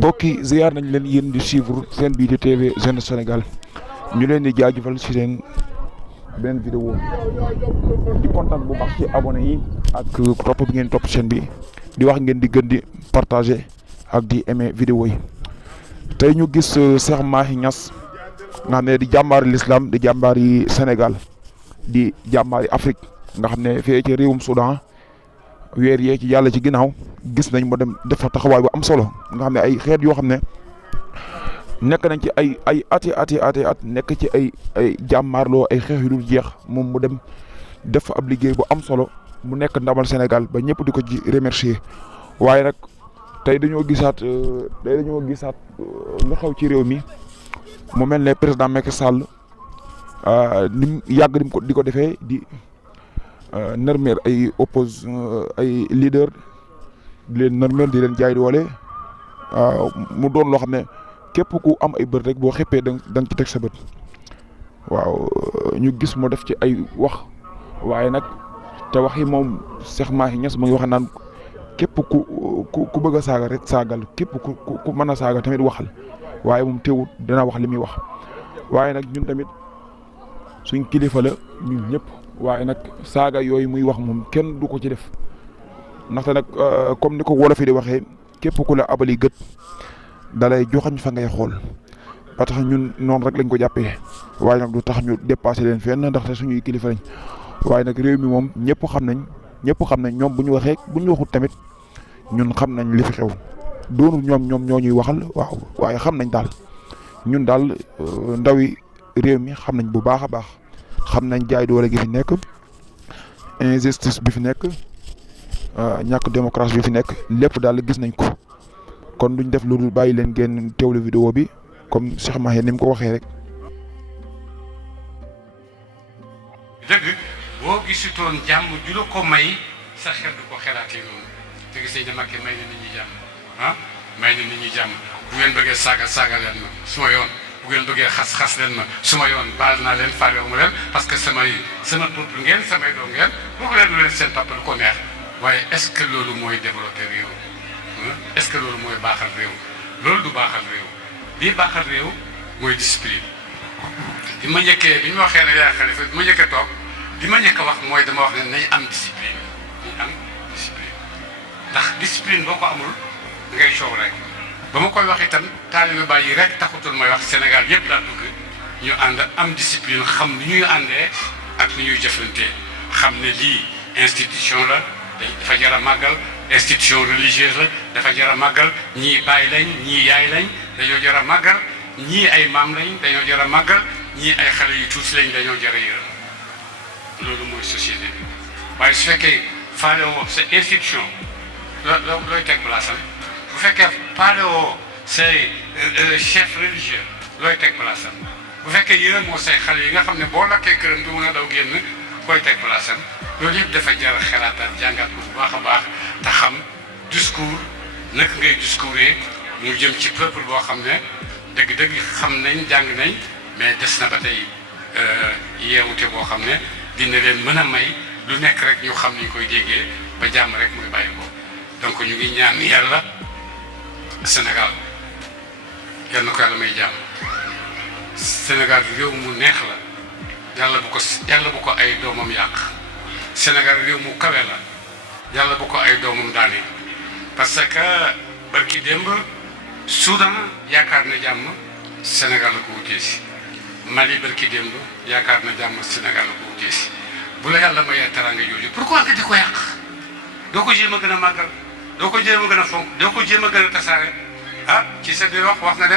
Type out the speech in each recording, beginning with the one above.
mbokk yi ziar nañ leen yéen di suivre seen bii di TV Jeune Sénégal ñu leen di jaajëfal ci seen beneen vidéo di kontaan bu baax ci abonné yi ak topp bi ngeen topp chaîne bi di wax ngeen di gën di partager ak di aimer vidéo yi tey ñu gis Cheikh Mahi Niass nga xam ne di jàmbaari l'islam di jàmbaari Sénégal di jàmbaari Afrique nga xam ne fee ci réewum Soudan weer yee ci yàlla ci ginnaaw gis nañ mu dem def fa taxawaay bu am solo nga xam ne ay xeet yoo xam ne nekk nañ ci ay at nekk ci ay jàmmaarloo ay xeex yu dul jeex moom mu dem def fa ab liggéey bu am solo mu nekk ndamal Sénégal ba ñëpp di ko ci remercier waaye nag tey dañoo gisaat lu xew ci réew mi mu mel ne président Macky Sall ni mu yàgg di ko defee di nërmeel ay ay leader di leen nërmeel di leen jaay doole mu doon loo xam ne képp ku am ay bët rek boo xëppee da nga ci teg sa bët waaw ñu gis mu def ci ay wax waaye nag te wax yi moom Cheikh Mahi Niass mu ngi wax naan képp ku bëgg a saaga rek saagal képp ku mën a saaga tamit waxal waaye moom teewut dina wax li muy wax waaye nag ñun tamit suñ kilifa la ñun ñëpp waaye nag saaga yooyu muy wax moom kenn du ko ci def ndaxte nag comme ni ko wolof yi di waxee képp ku la abali gët dalay joxañ fa ngay xool ba tax ñun noonu rek lañ ko jàppee waaye nag du tax ñu dépassé leen fenn ndaxte suñuy kilifa lañ waaye nag réew mi moom ñëpp xam nañ ñoom bu ñu waxee bu ñu waxut tamit ñun xam nañ li fi xew doonul ñoom ñoo ñuy waxal waaw waaye xam nañ daal ñun daal ndawi réew mi xam nañ bu baax a baax xam nañ jaay doole gi fi nekk injustice bi fi nekk ñàkk démocratie bi fi nekk lépp daal gis nañ ko kon duñ def lu dul bàyyi leen ngeen teewlu vidéo bi comme Cheikh Mahi ni mu ko waxee rek. dëgg boo gisutoon jàmm ju la ko may sa xel du ko xelaatee noonu te gis nañ ne Macky may na nit ñi jàmm may na nit ñi jàmm bu ngeen bëggee saaga leen ma su ma yoon bu ngeen bëggee xas leen ma su ma yoon baal naa leen faale mu leen parce que sama peuple ngeen samay doom ngeen wax leen lu leen seen papa lu ko neex waaye est-ce que loolu mooy développer réew est-ce que loolu mooy baaxal réew loolu du baaxal réew lii baaxal réew mooy discipline bi ma waxee ne yaa xalifa bi ma njëkkee toog li ma njëkk a wax mooy dama wax ne nañ am discipline ndax discipline boo ko amul da ngay coow rek ba ma koy wax itam taalibe Baay yi rek taxutul may wax Sénégal yëpp laa bëgg ñu ànd am discipline xam ni ñuy àndee ak ni ñuy jëflantee xam ne lii institution la dafa jar a màggal institution religieuse la dafa jar a màggal ñii baay lañ ñii yaay lañ dañoo jar a màggal ñii ay maam lañ dañoo jar a màggal ñii ay xale yu tuuti lañ dañoo jar a yërëm loolu mooy société bi waaye su fekkee faale woo sa institution looy teg place am bu fekkee faale woo say chef religieux looy teg place am bu fekkee yërëmoo say xale yi nga xam ne boo lakkee këram du mën a daw génn koy teg place am loolu yëpp dafa jar a xalaataat jàngat ko bu baax a baax te xam discours naka ngay discourser mu jëm ci peuple boo xam ne dëgg-dëgg xam nañ jàng nañ mais des na ba tey yeewute boo xam ne dina leen mën a may lu nekk rek ñu xam ni ñu koy déggee ba jàmm rek muy bàyyi ko donc ñu ngi ñaan yàlla Sénégal yal na ko yàlla may jàmm Sénégal réew mu neex la yàlla bu ko ay doomam yàq Sénégal réew mu kawe la yàlla bu ko ay doomam daane parce que barki démb Soudan yaakaar na jàmm Sénégal la ko wutee si Mali barki démb yaakaar na jàmm Sénégal la ko wutee si bu la yàlla mayee teraanga yooyu pourquoi nga di ko yàq doo ko jéem a gën a màggal doo ko jéem a gën a fonk doo ko jéem a gën a tasaare ci sa biir wax nga ne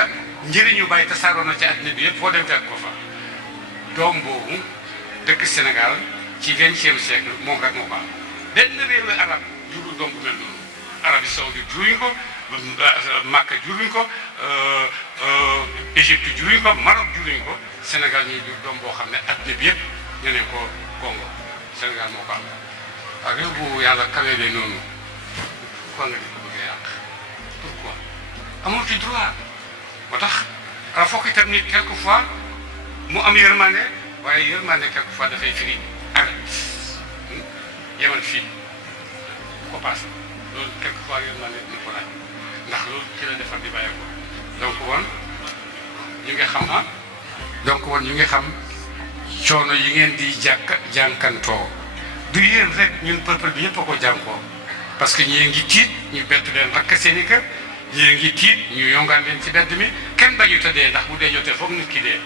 njëriñu bàyyi tasaaroo na ci àddina bi yëpp foo dem fekk ko fa doom boobu dëkk Sénégal ci 20e siècle moom rek moo ko am benn réewu arab jurul doom bu mel noonu Arabie Saoudite juruñ ko Makka juruñ ko Égypte juruñ ko Maroc juruñ ko Sénégal ñuy jur doom boo xam ne àddina bi yëpp ñu ne ko Congo Sénégal moo ko am waaw réew bu yàlla kawee de noonu pourquoi nga di ko bëgg a yàq pourquoi amul ci droit moo tax al fokk itam nit quelque fois mu am yërmande waaye yërmande quelque fois dafay firi arrête yemal fii ko paase loolu quelque fois yërmande ni ko laaj ndax loolu ci la defar di bàyyi ko donc woon ñu ngi xam donc woon ñu ngi xam coono yi ngeen di jànkantoo du yéen rek ñun peuple bi yëpp a ko jànkoo parce que ñii ngi tiit ñu bett leen rakk seen i kër ñii ngi tiit ñu yongaan leen ci bedd mi kenn bañu tëddee ndax bu dee jotee foog nit ki dee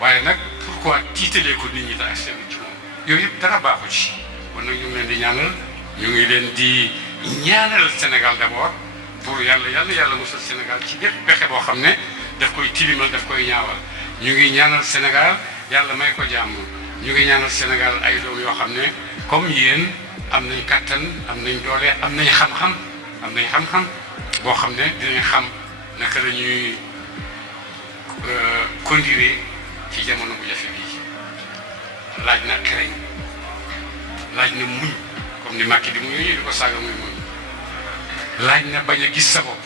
waaye nag pourquoi tiitalee ko nit ñi te ak seen ci moom yooyu yëpp dara baaxu ci kon nag ñu ngi leen di ñaanal ñu ngi leen di ñaanal Sénégal d'abord pour yàlla musal Sénégal ci bépp pexe boo xam ne daf koy tilimal daf koy ñaawal ñu ngi ñaanal Sénégal yàlla may ko jàmm ñu ngi ñaanal Sénégal ay doom yoo xam ne comme yéen am nañ kattan am nañ doole am nañ xam-xam boo xam ne dinañ xam naka la ñuy conduire ci jamono bu jafe bii laaj na xereñ laaj na muñ comme ni Macky di mu ñëw di ko saaga muy muñ laaj na bañ a gis sa bopp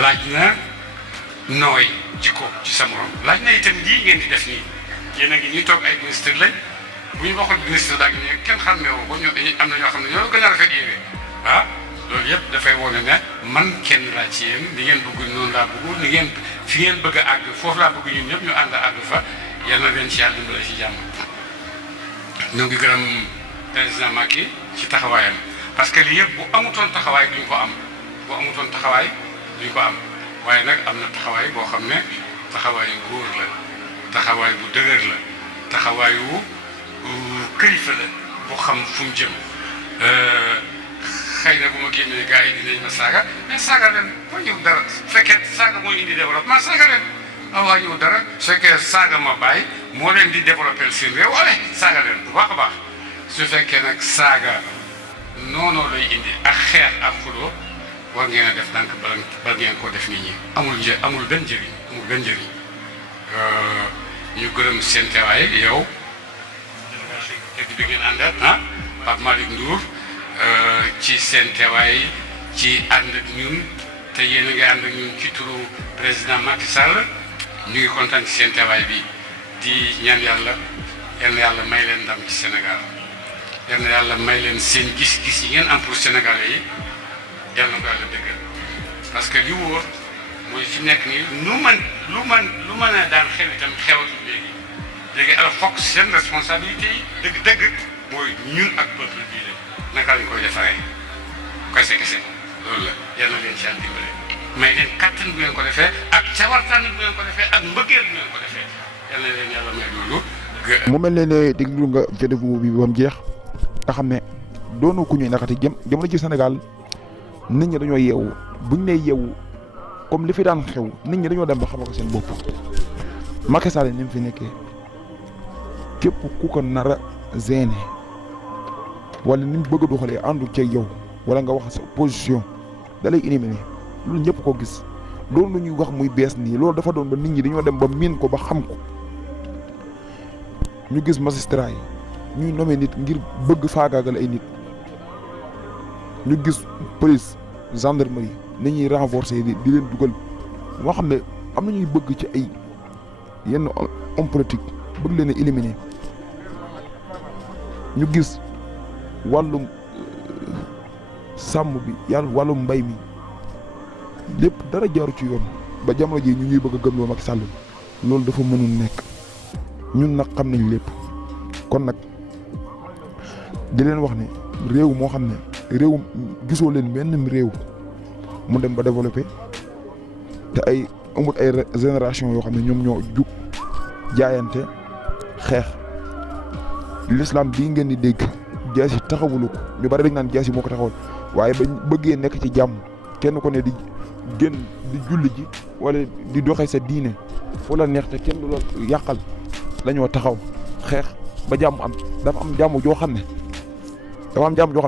laaj na nooy jikko ci sa morom laaj na itam lii ngeen di def nii yéen a ngi ñuy toog ay ministre lañ bu ñu waxul ministre daal ne kenn xàmmee woo ba ñu am na ñoo xam ne ñoo gën a rafet yéene loolu yëpp dafay wone ne man kenn laa ci yéen li ngeen bëgg noonu laa bëgg ni ngeen fi ngeen bëgg a àgg foofu laa bëgg ñun ñëpp ñu ànd fa yal na leen ci yàlla dimbale ci jàmm. ñoo ngi gërëm président Macky ci taxawaayam parce que lii yëpp bu amutoon taxawaay duñ ko am waaye nag am na taxawaay boo xam ne taxawaayu góor la taxawaay bu dëgër la taxawaayu kilifa la bu xam fu mu jëm. xëy na bu ma génnee gars yi dinañ ma saaga mais saaga leen wàññiwul dara su fekkee saaga mooy indi développement saaga leen wàññiwul dara su fekkee saaga ma bàyyi moo leen di développer seen réew saaga leen bu baax a baax su fekkee nag saaga noonu lay indi ak xeex ak xuloo war ngeen a def ndànk bala ngeen koo def nit ñi amul benn njëriñ ñu gërëm seen teewaay yow délégation bi ngeen àndal Pape Malick Ndour ci seen teewaay ci ànd ak ñun te yéen a ngi ànd ak ñun ci turu président Macky Sall ñu ngi kontaan ci seen teewaay bi di ñaan yàlla may leen ndam ci Sénégal yàlla may leen seen gis-gis yi ngeen am pour Sénégalais yi yàlla na ko yàlla dëggal parce que li wóor mooy fi nekk nii lu mën a daan xew itam xewatul léegi alors foog seen responsabilité yi dëgg-dëgg mooy ñun ak peuple bii la naka lañ koy defaree kese loolu la yal na leen ci yàlla dimbale may leen kattan bu ngeen ko defee ak cawartaan bu ngeen ko defee ak mbëggeel bu ngeen ko defee yal na leen yàlla may loolu. mu mel ne déglu nga vidéo bi ba mu jeex nga xam ne doonu ku ñuy naxati jamono ci Sénégal nit ñi dañoo yeewu buñ ne yeewu comme li fi daan xew nit ñi dañoo dem ba xamal ko seen bopp Macky Sall ni mu fi nekkee képp ku ko nar a gêné wala ni mu bëgg a doxalee àndu ceeg yow wala nga wax sa position da lay éliminer loolu ñëpp ko gis loolu lu ñuy wax muy bees nii loolu dafa doon ba nit ñi dañoo dem ba miin ko ba xam ko ñu gis magistrat yi ñuy nommé nit ngir bëgg faagaagal ay nit ñu gis police gendarmerie ni ñuy renforcer di leen dugal moo xam ne am na ñuy bëgg ci ay yenn homme politique bëgg leen a éliminer ñu gis wàllum sàmm bi yàlla wàllum mbay mi lépp dara jaaru ci yoon ba jamono ji ñu ñuy bëgg a gëmloo Macky Sall loolu dafa mënul nekk ñun nag xam nañ lépp kon nag di leen wax ne réew moo xam ne réew gisoo leen benn réew mu dem ba développé te ay amul ay génération yoo xam ne ñoom ñoo jug jaayante xeex l'islam bii ngeen di dégg jaas yi taxawulu ko ñu bari dañ naan jaas yi moo ko taxawal waaye ba bëggee nekk ci jàmm kenn ko ne di génn di julli ji wala di doxee sa diine foo la neex te kenn du la yàqal dañoo taxaw xeex ba jàmm am dafa am jàmm joo xam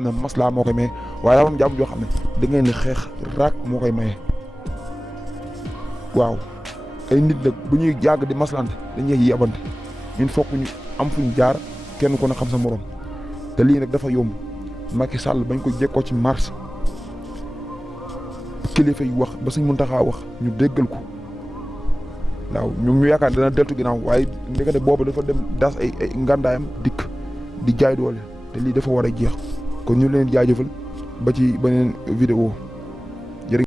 ne maslaa moo koy maye waaye dafa am jàmm joo xam ne da ngeen di xeex raak moo koy maye waaw ay nit nag bu ñuy jàgg di maslante dañuy yabante ñun fokk ñu am fuñ jaar kenn ko na xam sa morom te lii nag dafa yomb Macky Sall bañ ko jekkoo ci mars kilifa yi wax ba Sëñ Muntaxa wax ñu déggal ko waaw ñu yaakaar dana deltu ginnaaw waaye ndekete boobu dafa dem das ay ngàndaayam dikk di jaay doole te lii dafa war a jeex kon ñu leen jaajëfal ba ci beneen vidéo